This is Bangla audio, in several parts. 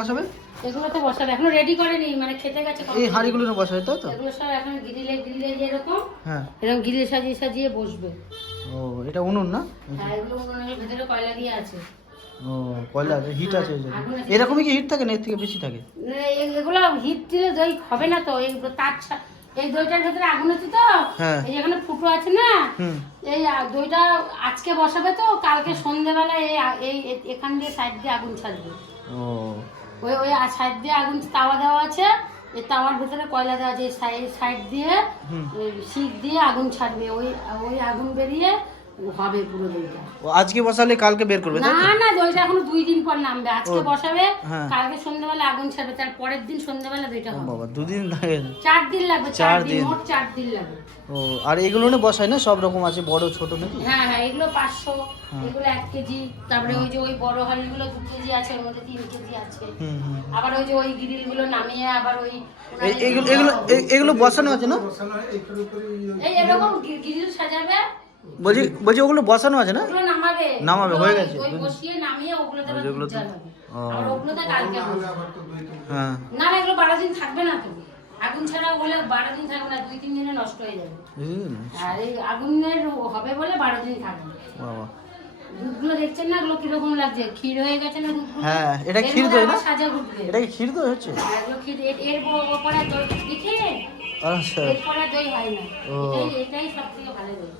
বসাবে? এগুলো তো বসাবে, এখনো রেডি করেনি, মানে খেতে গেছে। এই হাঁড়িগুলো না বসাবে তো? এগুলো সব এখন গ্রিলে যেরকম, হ্যাঁ, এরকম গ্রিলে সাজিয়ে সাজিয়ে বসবে। ও এটা উনুন না? হ্যাঁ, এগুলো উনুনের ভিতরে কয়লা দিয়ে আছে। ও কয়লা আছে, হিট আছে ওই জন্য। এরকমই কি হিট থাকে না এর থেকে বেশি থাকে? এগুলো হিট দিলে দই হবে না তো, এই তার এই দইটার ভেতরে আগুন আছে তো, এই যেখানে ফুটো আছে না, এই দইটা আজকে বসাবে তো কালকে সন্ধ্যেবেলা এই এখান দিয়ে সাইড দিয়ে আগুন ছাড়বে। ও ওই ওই সাইড দিয়ে আগুন তাওয়া দেওয়া আছে, এই তাওয়ার ভিতরে কয়লা দেওয়া আছে, সাইড দিয়ে শিক দিয়ে আগুন ছাড়বে, ওই ওই আগুন বেরিয়ে হবে পুরো দইটা। ও আজকে বসালে কালকে বের করবে? না না, দইটা এখনো 2 দিন পর নামবে। আজকে বসাবে, কালকে সন্ধ্যাবেলা আগুন ছাড়বে, তার পরের দিন সন্ধ্যাবেলা দইটা হবে। বাবা 2 দিন লাগে? 4 দিন লাগবে, 4 দিন, মোট 4 দিন লাগবে। ও আর এগুলো না বসায় না সব রকম আছে, বড় ছোট নাকি? হ্যাঁ হ্যাঁ, এগুলো 500, এগুলো 1 কেজি, তারপরে ওই যে ওই বড় হাঁড়িগুলো 2 কেজি আছে, ওর মধ্যে 3 কেজি আছে। আবার ওই যে ওই গ্রিলগুলো নামিয়ে আবার ওই এগুলো এগুলো এগুলো বসানো আছে না? এই এরকম গ্রিল সাজাবে। বলছি ওগুলো বসানো আছে না? ওগুলো নামাবে হয়ে গেছে। ওই বসিয়ে নামিয়ে ওগুলোতে যেগুলো জ্বালাবে। আর ওগুলোতে কালকে হবে। হ্যাঁ না না, এগুলো 12 দিন থাকবে না তো। আগুন ছাড়া বলে 12 দিন থাকবে না, 2-3 দিনে নষ্ট হয়ে যাবে। আর এই আগুনের হবে বলে 12 দিন থাকবে। বাবা দুধগুলো দেখছেন না, এগুলো কিরকম লাগছে, ক্ষীর হয়ে গেছে না দুধগুলো? হ্যাঁ, এটা ক্ষীর দই না? সাজা উঠবে। এটা কি ক্ষীর দই হচ্ছে? এগুলো ক্ষীর, এর উপরে দই দেখে আচ্ছা, এরপরে দই হয় না। এটাই সবথেকে ভালো দই।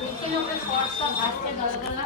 দেখছেন ওপরে সস সব ভাজতে দলা দলা।